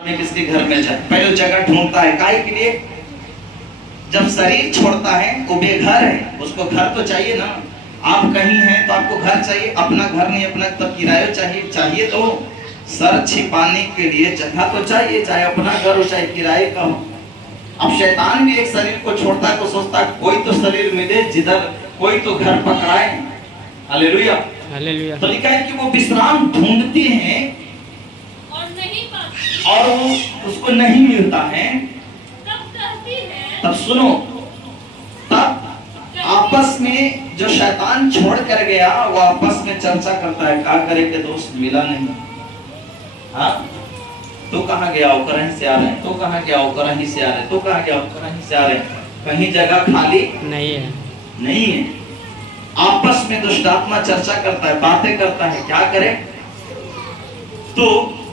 में किसके घर में जाए, पहले जगह ढूंढता है। काहे के लिए? जब शरीर छोड़ता है वो बेघर है, उसको घर तो चाहिए ना। आप कहीं हैं तो आपको घर चाहिए, अपना घर नहीं, अपना तो किराया चाहिए तो सर छिपाने के लिए जगह तो चाहिए, चाहे अपना घर हो चाहे किराए का हो। अब शैतान भी एक शरीर को छोड़ता है तो सोचता है कोई तो शरीर मिले जिधर कोई तो घर पकड़ाए। Hallelujah hallelujah. तो लिखा है कि वो विश्राम ढूंढते हैं और वो उसको नहीं मिलता है। तब सुनो, तब आपस में जो शैतान छोड़ कर गया वो आपस में चर्चा करता है, क्या करे के दोस्त मिला नहीं। हाँ, तो कहाँ गया वो, कहीं से आ रहे हैं, तो कहाँ गया वो, कहीं से आ रहे हैं, तो कहाँ गया वो, कहीं से आ रहे हैं। कहीं जगह खाली नहीं है। आपस में दुष्ट आत्मा चर्चा करता है, बातें करता है, क्या करे। तो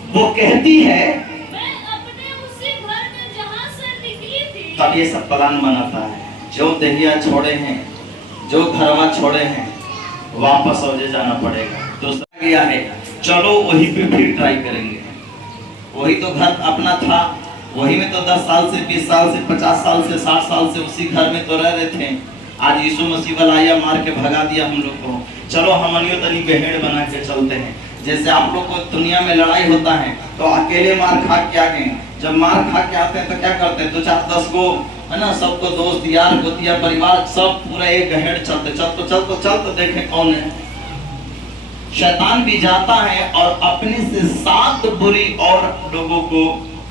वो कहती है मैं अपने उसी घर में जहां से निकली थी। तब ये सब प्लान बनाता है, जो दहिया छोड़े हैं, जो घरवा छोड़े हैं, वापस औजे जाना पड़ेगा। दूसरा गया है, चलो वही पे फिर ट्राई करेंगे। वही तो घर अपना था, वही में तो 10 साल से 20 साल से 50 साल से 60 साल से उसी घर में तो रह रहे थे। आज यीशु मसीह वाला आया, मार के भगा दिया हम लोग को। चलो हमनियो तनी भेड़ बना के चलते हैं। जैसे आप लोग को दुनिया में लड़ाई होता है तो अकेले मार खा के आ गए, जब मार खा के आते हैं तो क्या करते हैं, 2 4 10 गो है ना, सबको दोस्त यार गोतिया परिवार सब पूरा एक गहेड़ चलते देखें कौन है। शैतान भी जाता है और अपने से 7 बुरी और लोगों को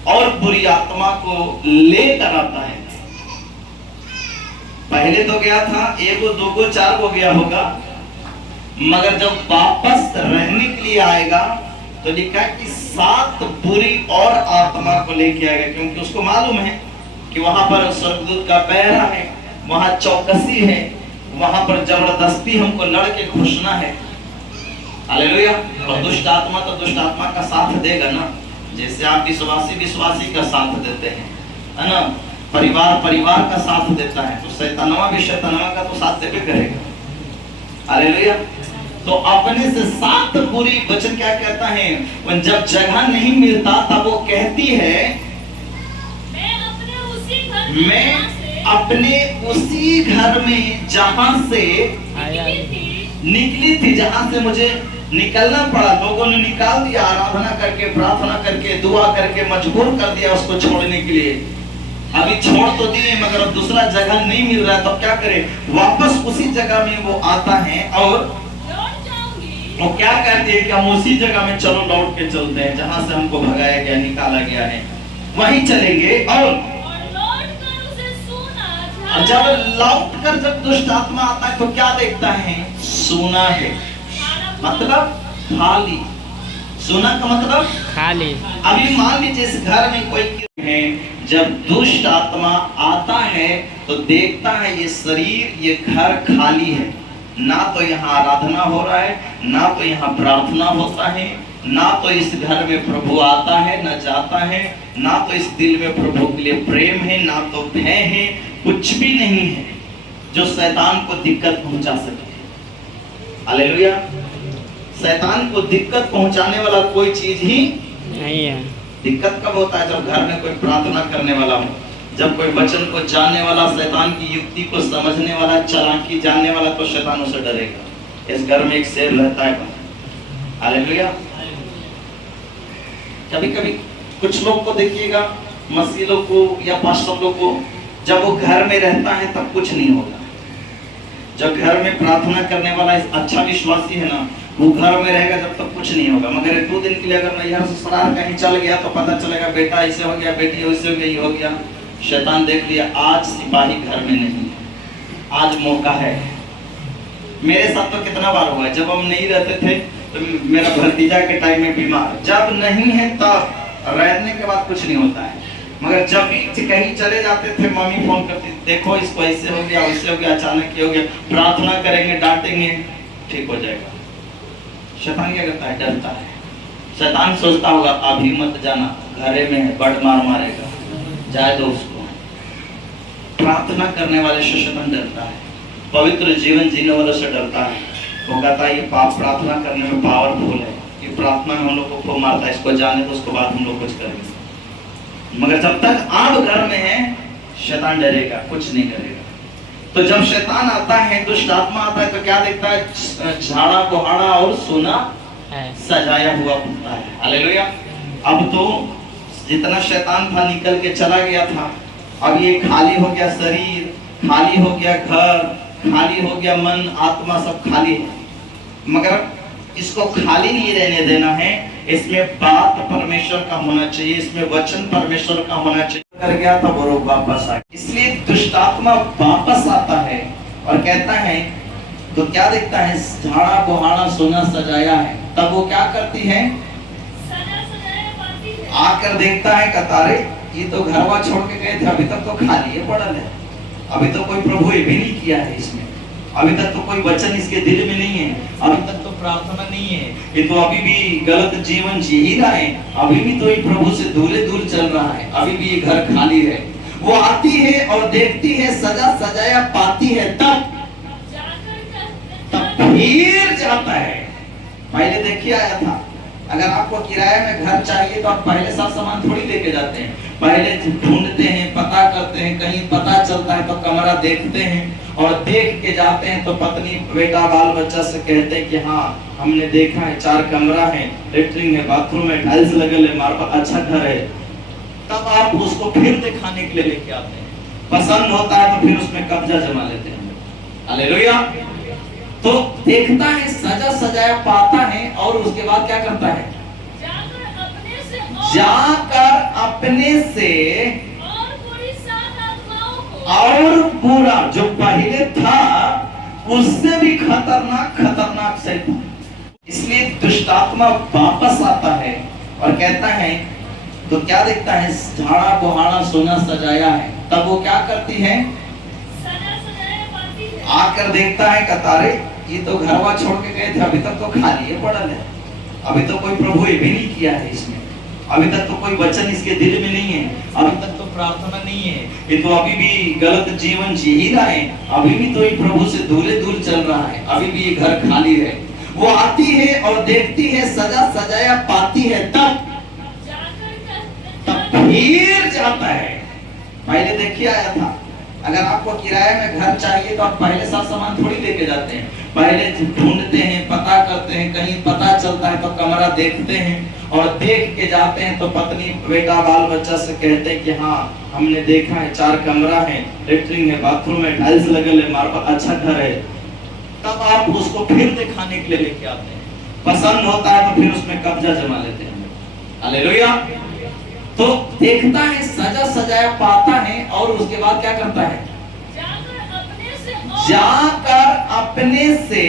और बुरी आत्मा को लेकर आता है। पहले तो गया था 1 गो 2 गो 4 गो गया होगा, मगर जब वापस रहने के लिए आएगा तो लिखा है कि 7 बुरी और आत्मा को लेके आएगा, क्योंकि उसको मालूम है कि वहां पर स्वर्गदूत का पहरा है, वहां चौकसी है, वहां पर जबरदस्ती हमको लड़के घुसना है। हालेलुया। और दुष्ट आत्मा तो दुष्ट आत्मा का साथ देगा ना, जैसे आप विश्वासी का साथ देते हैं, है ना, परिवार का साथ देता है, तो शैतानवा भी शैतानवा का तो साथ देवे करेगा। हालेलुया। तो अपने से 7 बुरी, वचन क्या कहता है, जब जगह नहीं मिलता तब वो कहती है मैं अपने उसी घर में जहां से निकली थी, जहां से मुझे निकलना पड़ा, लोगों ने निकाल दिया, आराधना करके, प्रार्थना करके, दुआ करके मजबूर कर दिया उसको छोड़ने के लिए। अभी छोड़ तो दिए मगर अब दूसरा जगह नहीं मिल रहा है, तो क्या करे, वापस उसी जगह में वो आता है और वो क्या कहती है कि हम उसी जगह में चलो लौट के चलते हैं जहां से हमको भगाया गया, निकाला गया है, वहीं चलेंगे। और जब लौट कर जब दुष्ट आत्मा आता है तो क्या देखता है, सूना है, मतलब खाली। सूना का मतलब खाली। अभी मान लीजिए इस घर में कोई है, जब दुष्ट आत्मा आता है तो देखता है ये शरीर, ये घर खाली है, ना तो यहाँ आराधना हो रहा है, ना तो यहाँ प्रार्थना होता है, ना तो इस घर में प्रभु आता है न जाता है, ना तो इस दिल में प्रभु के लिए प्रेम है, ना तो भय है, कुछ भी नहीं है जो शैतान को दिक्कत पहुंचा सके। हालेलुया। शैतान को दिक्कत पहुंचाने वाला कोई चीज ही नहीं है। दिक्कत कब होता है, जब घर में कोई प्रार्थना करने वाला हो, जब कोई वचन को जानने वाला, शैतान की युक्ति को समझने वाला, चालाकी जानने वाला, तो शैतान उसे डरेगा। इस घर में एक शेर रहता है। हालेलुया। कभी कभी कुछ लोग को देखिएगा, मसीह लोग को या पास्टर लोग को, जब वो घर में रहता है तब कुछ नहीं होगा। जब घर में प्रार्थना करने वाला अच्छा विश्वासी है ना, वो घर में रहेगा जब तक कुछ नहीं होगा। मगर 2 दिन के लिए अगर नैहर ससुराल कहीं चल गया तो पता चलेगा बेटा ऐसे हो गया, बेटी वैसे हो गई, हो गया। शैतान देख लिया आज सिपाही घर में नहीं, आज मौका है। मेरे साथ तो कितना बार हुआ है, जब हम नहीं रहते थे तो मेरा भतीजा के टाइम में बीमार, जब नहीं है तब रहने के बाद कुछ नहीं होता है, मगर जब भी कहीं चले जाते थे मम्मी फोन करती, देखो इसको ऐसे हो गया, वैसे हो गया, अचानक हो गया, प्रार्थना करेंगे, डांटेंगे, ठीक हो जाएगा। शैतान क्या करता है, डरता है। शैतान सोचता होगा अभी मत जाना, घरे में है, बड़ मार मारेगा, जाए दो उसको। प्रार्थना करने वाले से शैतान डरता है, पवित्र जीवन जीने वालों से डरता है। वो कहता है ये पाप प्रार्थना करने में पावरफुल है, ये प्रार्थना में हम लोग को मारता है, इसको जाने तो उसके बाद हम लोग कुछ करेंगे। मगर जब तक आप घर में हैं शैतान डरेगा, कुछ नहीं करेगा। तो जब शैतान आता है, दुष्ट आत्मा आता है, तो क्या देखता है? झाड़ा बुहाड़ा और सोना सजाया हुआ होता है। हालेलुया। अब तो जितना शैतान था निकल के चला गया था, अब ये खाली हो गया शरीर, खाली हो गया घर, खाली हो गया मन, आत्मा सब खाली है। मगर इसको खाली नहीं रहने देना है, इसमें बात परमेश्वर का होना चाहिए, इसमें वचन परमेश्वर का होना चाहिए। कर गया था वो वापस आ, इसलिए दुष्ट आत्मा वापस आता है और कहता है, तो क्या देखता है? झाड़ा बुहाड़ा सोना सजाया है। तब वो क्या करती है? आकर देखता है, कतारे ये तो घरवा छोड़ के गए थे, अभी तक तो खाली है, पड़ल है, अभी तो कोई प्रभु ये भी नहीं किया है इसमें, अभी तक तो कोई वचन इसके दिल में नहीं है, अभी तक तो प्रार्थना नहीं है, ये तो अभी भी गलत जीवन जी ही रहा है, अभी भी तो ये प्रभु से दूर दूर चल रहा है, अभी भी ये घर खाली है। वो आती है और देखती है, सजा सजाया पाती है, तब फिर जाता है। पहले देखिए आया था, अगर आपको किराए में घर चाहिए तो आप पहले सब सामान थोड़ी लेके जाते हैं, पहले ढूंढते हैं, पता करते हैं, कहीं पता चलता है तो कमरा देखते हैं, और देख के जाते हैं तो पत्नी बेटा बाल बच्चा से कहते हैं कि हाँ हमने देखा है, 4 कमरा है, लेटरिन है, बाथरूम है, टाइल्स लगे है, मार्बल अच्छा घर है। तब आप उसको फिर दिखाने के लिए लेके आते हैं, पसंद होता है तो फिर उसमें कब्जा जमा लेते हैं। हालेलुया। तो देखता है, सजा सजाया पाता है, और उसके बाद क्या करता है? जाकर अपने से और बुरा जो पहले था उससे भी खतरनाक शैतान। इसलिए दुष्ट आत्मा वापस आता है और कहता है, तो क्या देखता है? झाड़ा बुहाड़ा सोना सजाया है। तब वो क्या करती है? आकर देखता है, कतारे ये तो घरवा छोड़ के गए थे, अभी तक तो खाली है, पड़ल है, अभी तो कोई प्रभु ये भी नहीं किया है इसमें, अभी तक तो कोई वचन इसके दिल में नहीं है, अभी तक तो प्रार्थना नहीं है, ये तो अभी भी गलत जीवन जी ही रहा है, अभी भी तो ये प्रभु से दूर चल रहा है, अभी भी ये घर खाली है। वो आती है और देखती है, सजा सजाया पाती है, तब फिर जाता है। पहले देखिए आया था, अगर आपको किराए में घर चाहिए तो आप पहले सब सामान थोड़ी लेके जाते हैं, पहले ढूंढते हैं, पता करते हैं, कहीं पता चलता है तो कमरा देखते हैं, और देख के जाते हैं तो पत्नी बेटा बाल बच्चा से कहते हैं कि हाँ हमने देखा है, 4 कमरा है, लेटरिन है, बाथरूम है, टाइल्स लगे है, मार्बल अच्छा घर है। तब आप उसको फिर दिखाने के लिए लेके आते हैं, पसंद होता है तो फिर उसमें कब्जा जमा लेते हैं। हालेलुया। तो देखता है, सजा सजाया पाता है, और उसके बाद क्या करता है? जाकर अपने से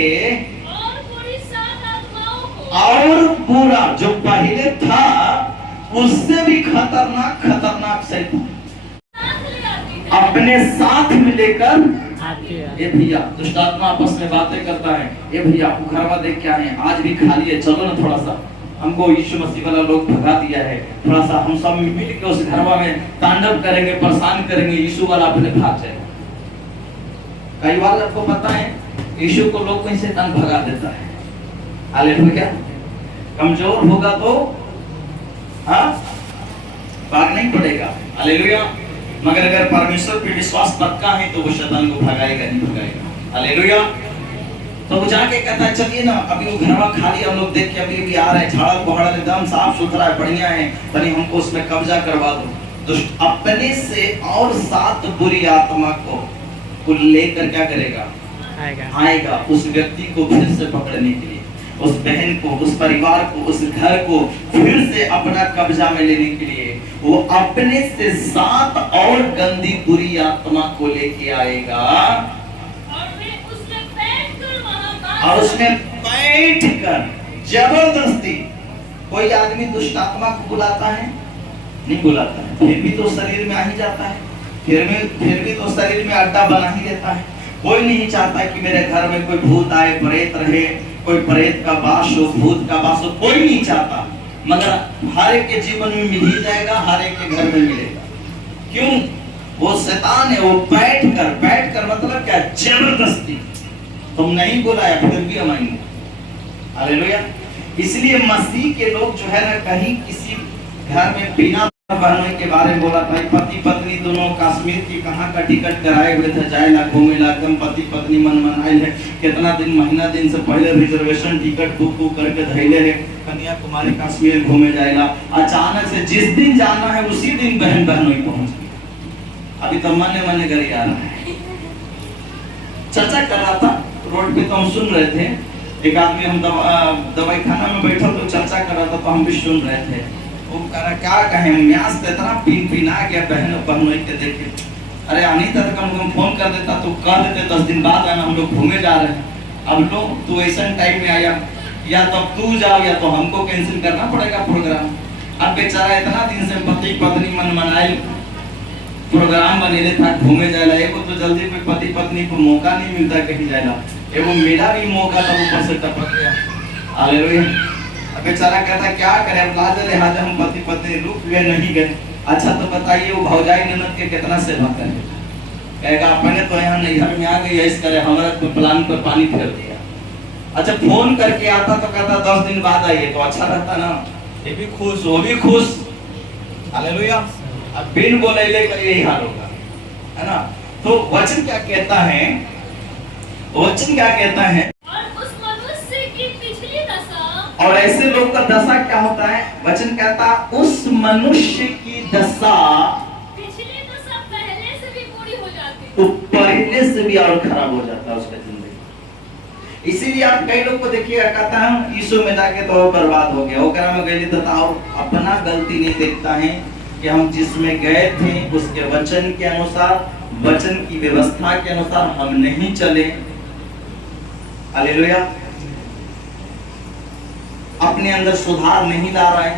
और बुरा जो पहले था उससे भी खतरनाक शैतान अपने साथ में लेकर। ये भैया दुष्ट आत्मा आपस में बातें करता है, ये भैया घरवा देख क्या है, आज भी खाली है, चलो ना थोड़ा सा, हमको यीशु मसीह वाला लोग भगा दिया है, थोड़ा सा हम सब मिल के उस घरवा में तांडव करेंगे, परेशान करेंगे, यीशु वाला अपने भाग जाएगा। कई बार आपको पता है यीशु को लोग कहीं से तंग भगा देता है। हालेलुया। कमजोर होगा तो हाँ भाग नहीं पड़ेगा। हालेलुया। मगर अगर परमेश्वर पे विश्वास पक्का है तो वो शैतान को भगाएगा नहीं भगाएगा। हालेलुया। तो वो जाके कहता है, चलिए ना अभी वो घरवा खाली, हम लोग देख के अभी आ रहे हैं, झाड़ा बुहाड़ा एकदम साफ सुथरा है, बढ़िया है, तनी हमको उसमें कब्जा करवा दो। दुष्ट अपने से और 7 बुरी आत्मा को लेकर क्या करेगा? आएगा उस व्यक्ति को फिर से पकड़ने के लिए, उस बहन को, उस परिवार को, उस घर को फिर से अपना कब्जा में लेने के लिए वो अपने से 7 और गंदी बुरी आत्मा को लेके आएगा, और उसमें बैठ कर जबरदस्ती। कोई आदमी दुष्ट आत्मा को बुलाता है? नहीं बुलाता है, फिर भी तो शरीर में आ ही जाता है, फिर भी तो शरीर में अड्डा बना ही लेता है। कोई नहीं चाहता कि मेरे घर में कोई भूत आए, प्रेत रहे, कोई प्रेत का वास हो, भूत का वास हो, कोई नहीं चाहता। मगर हर एक के जीवन में मिल ही जाएगा, हर एक के घर में मिलेगा। क्यों? वो शैतान है, वो बैठ कर मतलब क्या? जबरदस्ती। तुम नहीं बुलाया फिर भी हम आएंगे। हालेलुया। इसलिए मसीह के लोग जो है ना, कहीं किसी घर में बिना बहनों के बारे में बोला था, पति पत्नी दोनों कश्मीर की कहाँ का टिकट कराए हुए थे, जाए ना घूमे ला, एकदम पति पत्नी मन मनाए है, कितना दिन महीना दिन से पहले रिजर्वेशन टिकट बुक करके धैले है, कन्याकुमारी कश्मीर घूमे जाएगा। अचानक से जिस दिन जाना है उसी दिन बहन बहनों ही पहुंच गई। अभी तो मने मने घर आ रहा है। चर्चा कर रहा था रोड पे, तो हम सुन रहे थे, एक आदमी, हम दवाई खाना में बैठा तो चर्चा कर रहा था, तो हम भी सुन रहे थे। वो कह रहा क्या कहें, म्यास तो इतना पिना गया बहनों के देखे। अरे अनिता तो कम से कम फोन कर देता तो कह देते 10 दिन बाद आना, हम लोग घूमे जा रहे हैं। अब लोग तू ऐसा टाइम में आया, या तो तू जाओ या तो हमको कैंसिल करना पड़ेगा प्रोग्राम। अब बेचारा इतना दिन से पति पत्नी मन मनाए प्रोग्राम बनेले था घूमे जाएला, एगो तो जल्दी कोई पति पत्नी को मौका नहीं मिलता कहीं जाएला, एगो मिला भी मौका तो ऊपर से टपक गया। हालेलुया। अब बेचारा कहता क्या करें, अब लाज लिहाज हम पति पत्नी रुक गए नहीं गए। अच्छा तो बताइए वो भौजाई ननद के कितना सेवा करे, कहेगा अपने तो यहाँ नैहर में आ गई ऐसे करे, हमारा तो प्लान पर पानी फेर दिया। अच्छा फोन करके आता तो कहता 10 दिन बाद आइए, तो अच्छा रहता ना, ये भी खुश वो भी खुश। हालेलुया। अब बिन बोले का यही हाल होगा, है ना। तो वचन क्या कहता है, वचन क्या कहता है, और उस मनुष्य की पिछली दशा, और ऐसे लोग का दशा क्या होता है, वचन कहता उस मनुष्य की दशा पिछली दशा पहले से भी बुरी हो जाती, तो पहले से भी और खराब हो जाता है उसका जिंदगी। इसीलिए आप कई लोग को देखिएगा, कहता है यीशु में जाके तो बर्बाद हो गया, ओकरा में गए तो अपना गलती नहीं देखता है कि हम जिसमें गए थे उसके वचन के अनुसार, वचन की व्यवस्था के अनुसार हम नहीं चले। हालेलुया। अपने अंदर सुधार नहीं ला रहे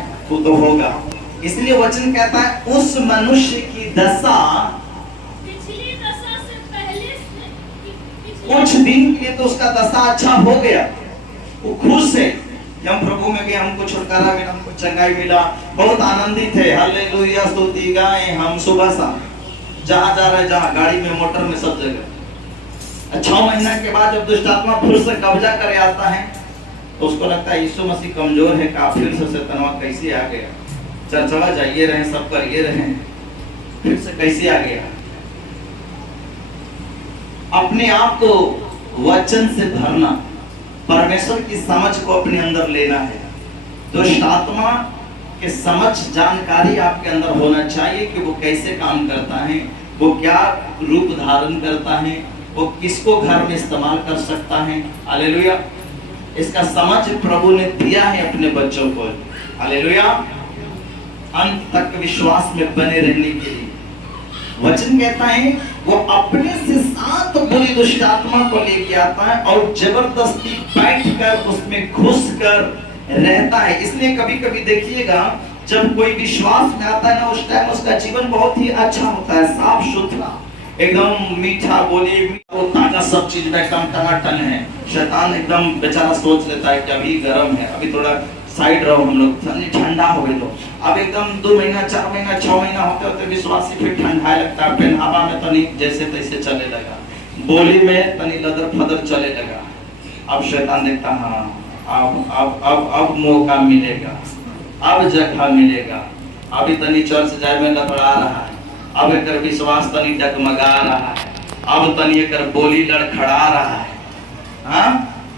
तो होगा। इसलिए वचन कहता है उस मनुष्य की दशा पिछली दशा से पहले कुछ दिन के लिए तो उसका दशा अच्छा हो गया, वो खुश है, हम प्रभु में भी हमको छुटकारा मिला, हमको चंगाई मिला, बहुत आनंदित है। हालेलुया स्तुति गाएं हम सुबह शाम, जहां जा रहे जहां गाड़ी में मोटर में सब जगह। 6 महीना के बाद जब दुष्ट आत्मा फिर से कब्जा करे आता है तो उसको लगता है यीशु मसीह कमजोर है, काफिर से शैतानवा कैसे आ गया, चर्चवा जाइए रहे, सब करिए रहे, फिर से कैसे आ गया। अपने आप को वचन से भरना, परमेश्वर की समझ को अपने अंदर लेना है। दुष्ट आत्मा के समझ जानकारी आपके अंदर होना चाहिए कि वो कैसे काम करता है, वो क्या रूप धारण करता है, वो किसको घर में इस्तेमाल कर सकता है। हालेलुया। इसका समझ प्रभु ने दिया है अपने बच्चों को। हालेलुया। अंत तक विश्वास में बने रहने के लिए वचन कहता है वो अपने से 7 बुरी दुष्ट आत्मा को लेके आता है और जबरदस्ती बैठकर उसमें घुसकर रहता है। इसलिए कभी कभी देखिएगा जब कोई विश्वास में आता है ना, उस टाइम उसका जीवन बहुत ही अच्छा होता है, साफ सुथरा, एकदम मीठा बोली, वो ताजा सब चीज में एकदम टनाटन है। शैतान एकदम बेचारा सोच लेता है कि अभी गर्म है, अभी थोड़ा साइड रहो, हम लोग ठंडा हो गए। तो अब एकदम 2 महीना 4 महीना 6 महीना होते होते विश्वासी फिर ठंडा लगता है, पहनावा में तनी जैसे तैसे चले लगा, बोली में तनी लदर फदर चले लगा। अब शैतान देखता हाँ अब मौका मिलेगा, अब जगह मिलेगा, अभी तनी चर्च जाए में लफड़ा रहा है, अब एक विश्वास तनी डगमगा रहा है, अब तनी एक बोली लड़खड़ा रहा है। हाँ,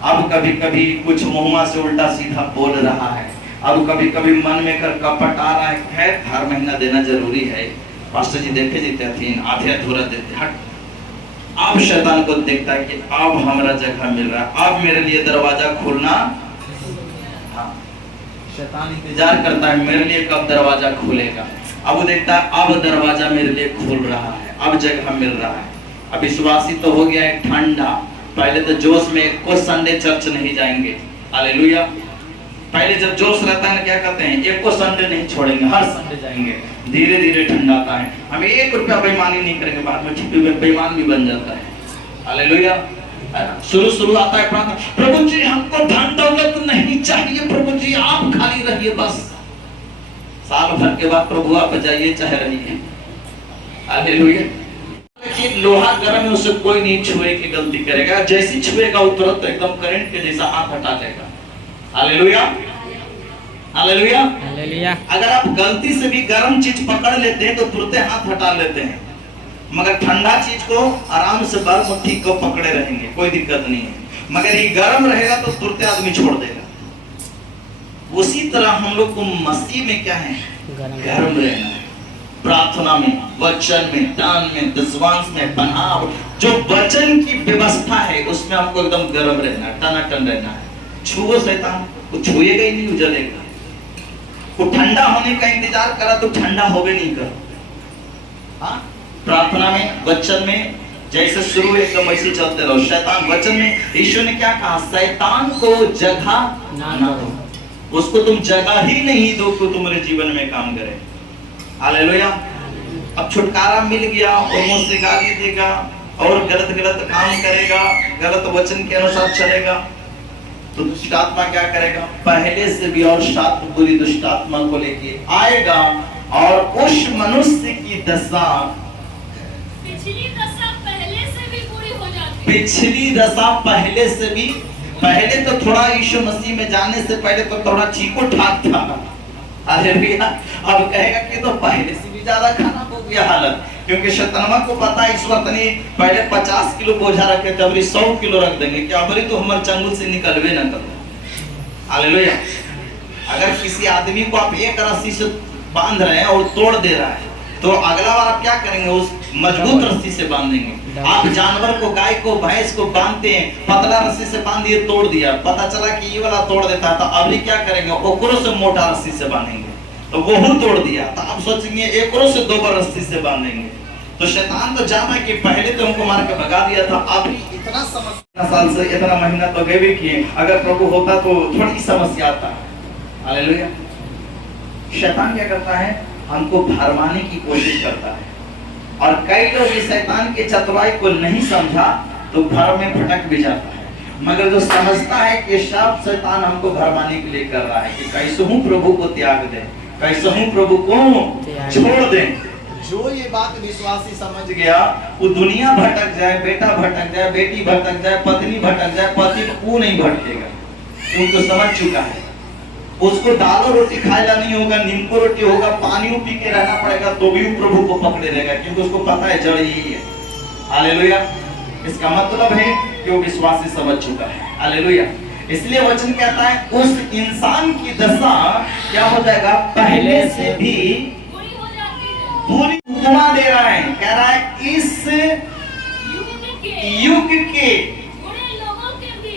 अब कभी कभी कुछ मुंह से उल्टा सीधा बोल रहा है, अब कभी कभी मन में कर कपट आ रहा है। खैर हर महीना देना जरूरी है, पास्टर जी देखे जीते थे, आधे अधूरा देते हट। अब शैतान को देखता है कि अब हमारा जगह मिल रहा है, अब मेरे लिए दरवाजा खोलना। हाँ, शैतान इंतजार करता है मेरे लिए कब दरवाजा खुलेगा। अब वो देखता है अब दरवाजा मेरे लिए खुल रहा है, अब जगह मिल रहा है। अब विश्वासी तो हो गया है ठंडा, पहले तो जोश में कोई संडे चर्च नहीं जाएंगे। हालेलुया। पहले जब जोश रहता है ना, क्या कहते हैं, एक को संडे नहीं छोड़ेंगे, हर संडे जाएंगे। धीरे धीरे ठंडा आता है, हम 1 रुपया बेईमानी नहीं करेंगे, बाद में ठीक बेईमान भी बन जाता है। हालेलुया। शुरू आता है प्रार्थना, प्रभु जी हमको धन दौलत नहीं चाहिए, प्रभु जी आप खाली रहिए बस। साल भर के बाद प्रभु आप जाइए चाहे रहिए। हालेलुया। लेकिन लोहा गर्म है, उसे कोई नहीं छुए की गलती करेगा, जैसी छुएगा वो तुरंत एकदम करंट के जैसा हाथ हटा लेगा। हालेलुया। हालेलुया। हालेलुया। अगर आप गलती से भी गर्म चीज पकड़ लेते हैं तो तुरंत हाथ हटा लेते हैं, मगर ठंडा चीज को आराम से बार मुट्ठी को पकड़े रहेंगे, कोई दिक्कत नहीं है। मगर ये गर्म रहेगा तो तुरंत आदमी छोड़ देगा। उसी तरह हम लोग को मसीह में क्या है, गर्म रहना है। प्रार्थना में, वचन में, दान में, दसवांश में, बनाव, जो वचन की व्यवस्था है उसमें आपको एकदम गर्म रहना है, टनाटन रहना है। छुओ शैतान, वो छुएगा ही नहीं, उजलेगा। वो ठंडा होने का इंतजार करा तो ठंडा होवे नहीं कर। हाँ, प्रार्थना में, वचन में जैसे शुरू एकदम वैसे चलते रहो। शैतान, वचन में ईश्वर ने क्या कहा, शैतान को जगह ना दो, उसको तुम जगह ही नहीं दो कि तुम्हारे जीवन में काम करे। हालेलुया। अब छुटकारा मिल गया और मुझसे गाली देगा और गलत गलत काम करेगा, गलत वचन के अनुसार चलेगा, तो दुष्ट आत्मा क्या करेगा, पहले से भी और 7 बुरी दुष्ट आत्मा को लेके आएगा और उस मनुष्य की दशा, पिछली दशा पहले से भी बुरी हो जाती है। पिछली दशा पहले से भी, पहले तो थोड़ा यीशु मसीह में जाने से पहले तो थोड़ा चीको ठाक था। हालेलुया। अब कहेगा कि तो पहले से भी ज्यादा खराब हो गया हालत, क्योंकि शैतानमा को पता है इस वक्त नहीं, पहले 50 किलो बोझा रखे थे, अभी 100 किलो रख देंगे, क्या अभी तो हमारे चंगुल से निकलवे ना कर। हालेलुया। अगर किसी आदमी को आप एक रस्सी से बांध रहे हैं और तोड़ दे रहा है, तो अगला बार आप क्या करेंगे, उस मजबूत रस्सी से बांधेंगे। आप जानवर को, गाय को, भैंस को बांधते हैं, पतला रस्सी से बांध दिए, तोड़ दिया, पता चला कि ये वाला तोड़ देता है, तो अभी क्या करेंगे, ओकरो से मोटा रस्सी से बांधेंगे, तो वो तोड़ दिया, तो आप सोचेंगे एकरो से 2 बार रस्सी से बांधेंगे। तो शैतान तो जाना कि पहले तो हमको मार के भगा दिया था, अभी इतना समस्या, साल से इतना महीना तो गए भी किए, अगर प्रभु होता तो थोड़ी समस्या आता। हालेलुया। शैतान क्या करता है, हमको भरमाने की कोशिश करता है, और कई लोग इस शैतान के चतुराई को नहीं समझा तो घर में भटक भी जाता है। मगर जो समझता है कि सब शैतान हमको भरमाने के लिए कर रहा है कि कैसे हूँ प्रभु को त्याग दे, कैसे हूँ प्रभु को छोड़ दे, जो ये बात विश्वासी समझ गया, वो दुनिया भटक जाए, बेटा भटक जाए, बेटी भटक जाए, पत्नी भटक जाए, पति वो नहीं भटकेगा, उनको समझ चुका है। उसको दाल रोटी खाएगा नहीं होगा, नींबू रोटी होगा, पानी पी के रहना पड़ेगा, तो भी प्रभु को पकड़े रहेगा, क्योंकि उसको पता है जड़ यही है। हालेलुया। इसका मतलब है कि वो विश्वासी समझ चुका है। हालेलुया। इसलिए वचन कहता है उस इंसान की दशा क्या हो जाएगा, पहले से भी बुरी हो जाती है। पूरी उपमा दे रहा है, कह रहा है इस युग के बुरे लोगों के भी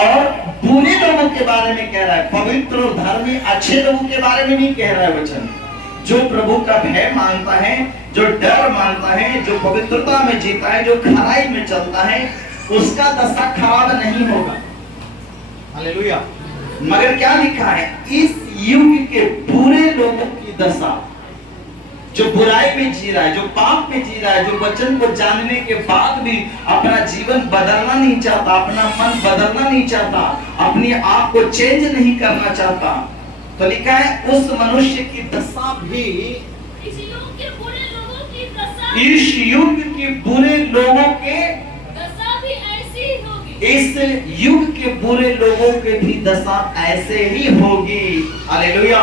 और बुरे लोगों के बारे में कह रहा है। पवित्र और धर्मी अच्छे लोगों के बारे में नहीं कह रहा है वचन। जो प्रभु का भय मानता है, जो डर मानता है, जो पवित्रता में जीता है, जो खराई में चलता है, उसका दशा खराब नहीं होगा। हालेलुया। मगर क्या लिखा है, इस युग के बुरे लोगों की दशा, जो बुराई में जी रहा है, जो पाप में जी रहा है, जो वचन को जानने के बाद भी अपना जीवन बदलना नहीं चाहता, अपना मन बदलना नहीं चाहता, अपने आप को चेंज नहीं करना चाहता, तो लिखा है उस मनुष्य की दशा भी, इस युग के बुरे लोगों की दशा, इस युग के बुरे लोगों के दशा भी ऐसी ही होगी। इस युग के बुरे लोगों के भी दशा ऐसे ही होगी। हालेलुया।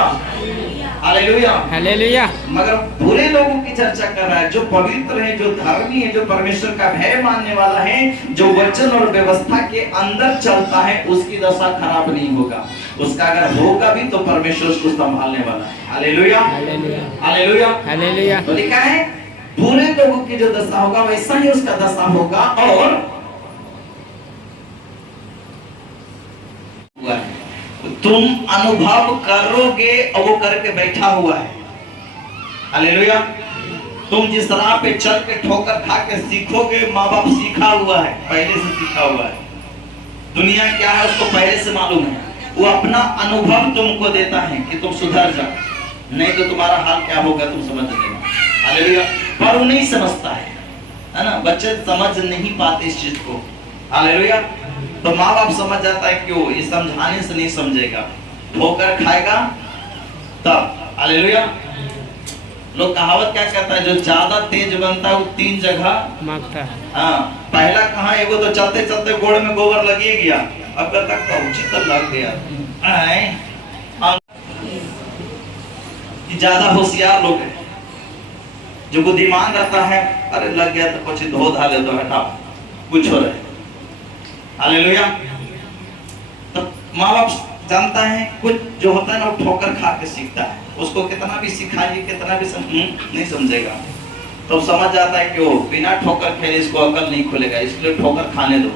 हालेलुया। हालेलुया। मगर बुरे लोगों की चर्चा कर रहा है, जो पवित्र है, जो धर्मी है, जो परमेश्वर का भय मानने वाला है, जो वचन और व्यवस्था के अंदर चलता है, उसकी दशा खराब नहीं होगा। उसका अगर होगा भी तो परमेश्वर उसको संभालने वाला है। हालेलुया। हालेलुया। हालेलुया। हालेलुया। तो लिखा है बुरे लोगों की जो दशा होगा वैसा ही उसका दशा होगा। और तुम अनुभव करोगे और वो करके बैठा हुआ है। हालेलुया। तुम जिस राह पे चल के ठोकर खा के सीखोगे, माँ बाप सीखा हुआ है, पहले से सीखा हुआ है। दुनिया क्या है उसको पहले से मालूम है, वो अपना अनुभव तुमको देता है कि तुम सुधर जाओ, नहीं तो तुम्हारा हाल क्या होगा तुम समझ लेना। हालेलुया। पर वो नहीं समझता है ना, बच्चे समझ नहीं पाते इस चीज को। हालेलुया। तो माँ बाप समझ जाता है, क्यों, ये समझाने से नहीं समझेगा, ठोकर खाएगा तब। हालेलुया। लोग कहावत क्या कहता है, जो ज्यादा तेज बनता है वो 3 जगह मांगता है। हाँ, पहला कहाँ, एगो तो चलते चलते गोड़ में गोबर लगी गया, अब तक पहुंची तो लग गया। कि ज्यादा होशियार लोग हैं। जो बुद्धिमान रहता है, अरे लग गया तो कुछ धो धा ले तो हटा, कुछ हो रहे। हालेलुया। तो माँ बाप जानता है, कुछ जो होता है ना वो ठोकर खा के सीखता है। उसको कितना भी सिखाइए, कितना भी नहीं समझेगा, तो समझ जाता है कि वो बिना ठोकर खेले इसको अकल नहीं खुलेगा, इसलिए ठोकर खाने दो।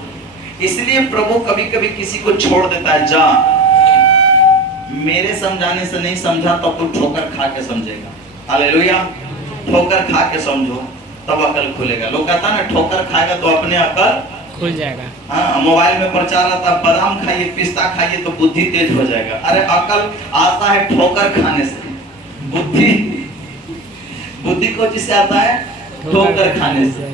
इसलिए प्रभु कभी कभी किसी को छोड़ देता है, जा मेरे समझाने से नहीं समझा तब तो ठोकर खा के समझेगा। हालेलुया। ठोकर खा के समझो तब अकल खुलेगा। लोग कहता ना ठोकर खाएगा तो अपने अकल खुल जाएगा। हाँ, मोबाइल में प्रचार आता है बादाम खाइए, पिस्ता खाइए तो बुद्धि तेज हो जाएगा। अरे अकल आता है ठोकर खाने से, बुद्धि को जिससे आता है ठोकर खाने से।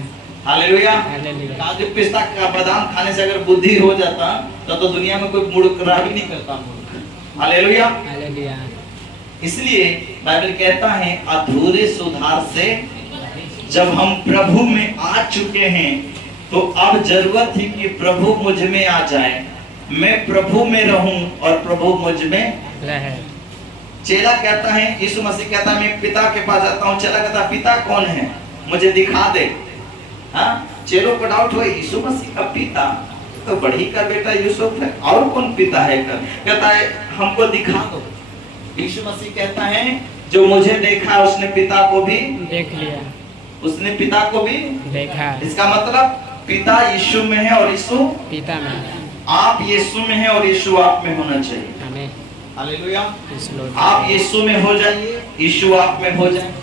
हालेलुया। काजू पिस्ता का बादाम खाने से अगर बुद्धि हो जाता तो दुनिया में कोई मूर्ख रहा भी नहीं करता। हालेलुया। इसलिए बाइबल कहता है अधूरे सुधार से जब हम प्रभु में आ चुके हैं तो अब जरूरत है कि प्रभु मुझ में आ जाए, मैं प्रभु में रहूं और प्रभु मुझ में रहे। चेला कहता है, यीशु मसीह कहता है मैं पिता के पास जाता हूं। चेला कहता पिता कौन है, मुझे दिखा दे। हाँ, चेलों को डाउट हुआ यीशु मसीह का पिता तो बड़ी का बेटा यूसुफ है, और कौन पिता है? कहता है हमको दिखा दो। यीशु मसीह कहता है जो मुझे देखा उसने पिता को भी देख लिया, उसने पिता को भी देखा। इसका मतलब पिता यीशु में है और यीशु पिता में, आप यीशु में है और यीशु आप में होना चाहिए। आमीन। हालेलुया। आप यीशु में हो जाइए, यीशु आप में हो जाए।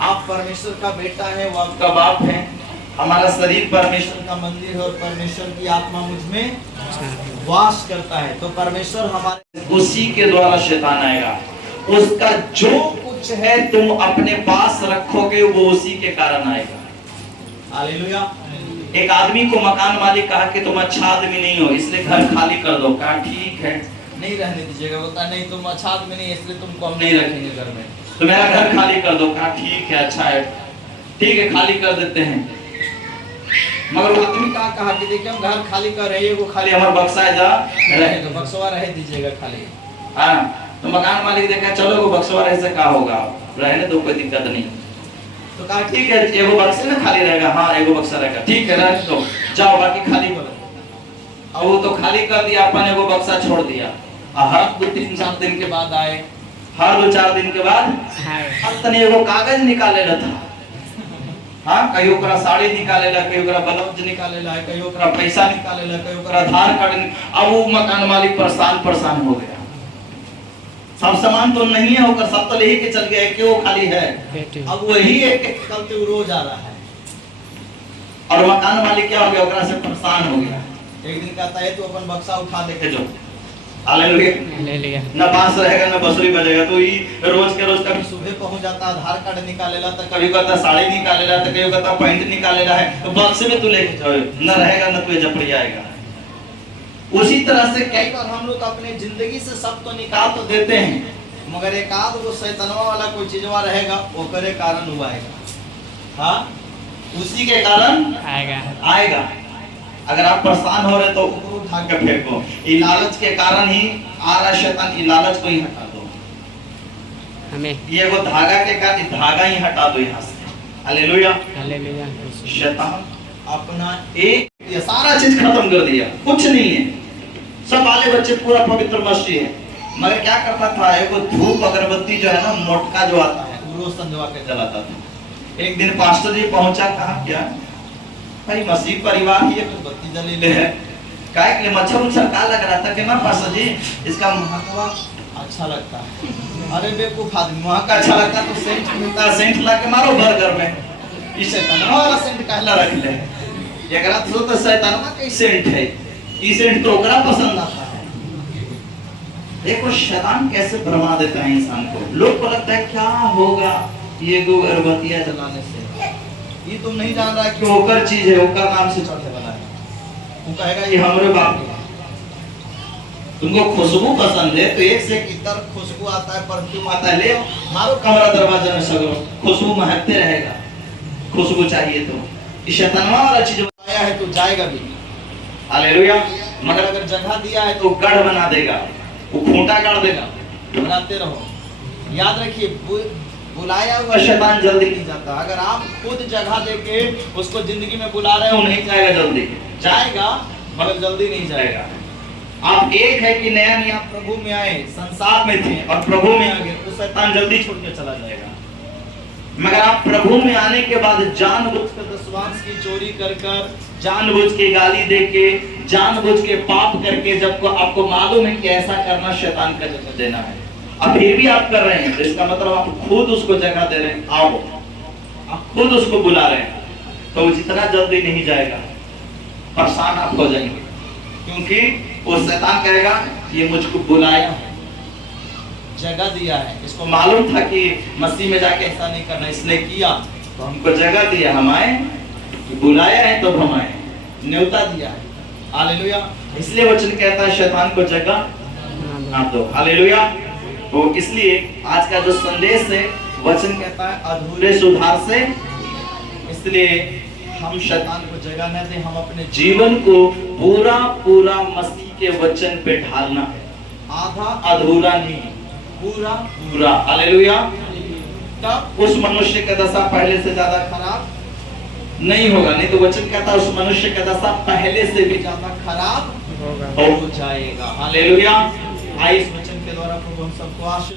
आप परमेश्वर का बेटा है, वो आपका बाप है। हमारा शरीर परमेश्वर का मंदिर है और परमेश्वर की आत्मा मुझ में वास करता है। तो परमेश्वर हमारे, उसी के द्वारा शैतान आएगा। उसका जो कुछ है तुम अपने पास रखोगे वो उसी के कारण आएगा। हालेलुया। एक आदमी को मकान मालिक कहा कि तुम अच्छा आदमी नहीं हो इसलिए घर खाली कर दो। कहा ठीक है, नहीं रहने दीजिएगा। बोलता नहीं तुम अच्छा आदमी नहीं इसलिए तुमको हम नहीं रखेंगे घर में, तो मेरा घर खाली कर दो। कहा ठीक है, अच्छा है, ठीक है खाली कर देते हैं। मगर वो आदमी कहा कि देखिए हम घर खाली कर रहे हैं, वो खाली हमारा बक्सा है, जा रहे तो बक्सवा रह दीजिएगा खाली। हाँ, तो मकान मालिक देखा चलो वो बक्सवा रहे से क्या होगा, रहने दो कोई दिक्कत नहीं। तो कहा ठीक है एगो बक्से में खाली रहेगा। हाँ एगो बक्सा रहेगा, ठीक है रहने दो, जाओ बाकी खाली करो। अब वो तो खाली कर दिया, अपन एगो बक्सा छोड़ दिया। हर 2-3-4 दिन के बाद आए, हर 2-4 दिन के बाद अब तनी एगो कागज निकाले था। हाँ, कहीं ओकरा साड़ी निकालेला, कहीं ओकरा ब्लाउज निकालेला, कहीं ओकरा पैसा निकालेला, कहीं ओकरा आधार कार्ड। अब वो मकान मालिक परेशान हो गया। सब सामान तो नहीं है, ओकर सब तो लेके चल गया, कि वो खाली है। अब वही एक चलते रोज आ रहा है और मकान मालिक क्या हो गया, ओकरा से परेशान हो गया। एक दिन कहता है तू अपन बक्सा उठा लेके जो। हालेलुया। न बांस रहेगा न बंसुरी बजेगा। तो ये रोज के रोज कभी सुबह पहुंच जाता, आधार कार्ड निकालेला, तो कभी कहता साड़ी निकालेला, तो कभी कहता पैंट निकालेला है, तो बक्से में तू लेके जाओ, न रहेगा न तुझे जपड़ी आएगा। उसी तरह से कई बार हम लोग अपने जिंदगी से सब तो निकाल तो देते हैं, मगर एक आध वो शैतानवा वाला कोई चीजवा रहेगा, ओकरे कारण हुआ आएगा। हाँ, उसी के कारण आएगा। अगर आप परेशान हो रहे तो ऊपर उठा के फेंको। ये लालच के कारण ही आ रहा शैतान, ये लालच को ही हटा दो। हमें ये वो धागा के कारण, धागा ही हटा दो यहाँ से। हालेलुया। हालेलुया। शैतान अपना एक ये सारा चीज खत्म कर दिया, कुछ नहीं है। सब बाले बच्चे पूरा पवित्र मसीह है, मगर क्या करता था, एक धूप अगरबत्ती जो है ना मोटका जो आता है वो रोज संजवा के जलाता था। एक दिन पास्टर जी पहुंचा, कहा क्या भाई मसीह परिवार ही अगरबत्ती जलीले है, काय के लिए मच्छर उच्छर का लग रहा था कि ना पास्टर जी इसका महकवा अच्छा लगता है। अरे बेवकूफ आदमी, महक अच्छा लगता तो सेंट मिलता है, सेंट ला के मारो बर्गर में। इस शैतान वाला सेंट कहला रख ले, एकरा तो शैतानवा के सेंट है, ई सेंट तो ओकरा पसंद आता है। देखो शैतान कैसे भरमा देता है इंसान को। लोग को लगता है क्या होगा ये अगरबत्तियां जलाने से, ये तुम नहीं जान रहा कि ओकर चीज है, ओकर नाम से चढ़ने वाला है। वो कहेगा ये हमरे बाप है। तुमको खुशबू पसंद है तो एक से एक इतर खुशबू आता है, परफ्यूम आता है, ले मारो कमरा दरवाजा में सगरो, खुशबू महकते रहेगा। खुशबू चाहिए तो ये शैतानवा वाला चीज आया है तो जाएगा भी। हालेलुया। मगर अगर जगह दिया है तो गढ़ बना देगा, वो खूंटा गाड़ देगा, बनाते रहो। याद रखिए, बुलाया हुआ शैतान जल्दी नहीं जाता। अगर आप खुद जगह देके उसको जिंदगी में बुला रहे हो, नहीं जाएगा जल्दी, जाएगा मगर जल्दी नहीं जाएगा। आप एक है कि नया नया प्रभु में आए, संसार में थे और प्रभु में आ गए, तो शैतान जल्दी छोड़ के चला जाएगा। मगर आप प्रभु में आने के बाद जानबूझकर दशवांश की चोरी कर कर, जानबूझ के गाली देके, जानबूझ के पाप करके, जब को आपको मालूम है कि ऐसा करना शैतान का जगह देना है, अब फिर भी आप कर रहे हैं, तो इसका मतलब आप खुद उसको जगह दे रहे हैं, आओ, आप खुद उसको बुला रहे हैं, तो वो जितना जल्दी नहीं जाएगा, परेशान आप हो जाएंगे। क्योंकि वो शैतान कहेगा ये मुझको बुलाया है, जगह दिया है, इसको मालूम था कि मसीह में जाके ऐसा नहीं करना, इसने किया तो हमको जगह दिया, हम आए, बुलाया है तो हम आए, न्योता दिया है। हालेलुया। इसलिए वचन कहता है शैतान को जगह ना दो। हालेलुया। तो इसलिए आज का जो संदेश है, वचन कहता है अधूरे सुधार से, इसलिए हम शैतान को जगह न दें, हम अपने जीवन को पूरा पूरा मसीह के वचन पे ढालना है, आधा अधूरा नहीं, पूरा पूरा। हालेलुया। तब उस मनुष्य का दशा पहले से ज्यादा खराब नहीं होगा, नहीं तो वचन कहता है उस मनुष्य का दशा पहले से भी ज्यादा खराब हो जाएगा। हालेलुया। आइए इस वचन के द्वारा प्रभु हम सबको आशीर्वाद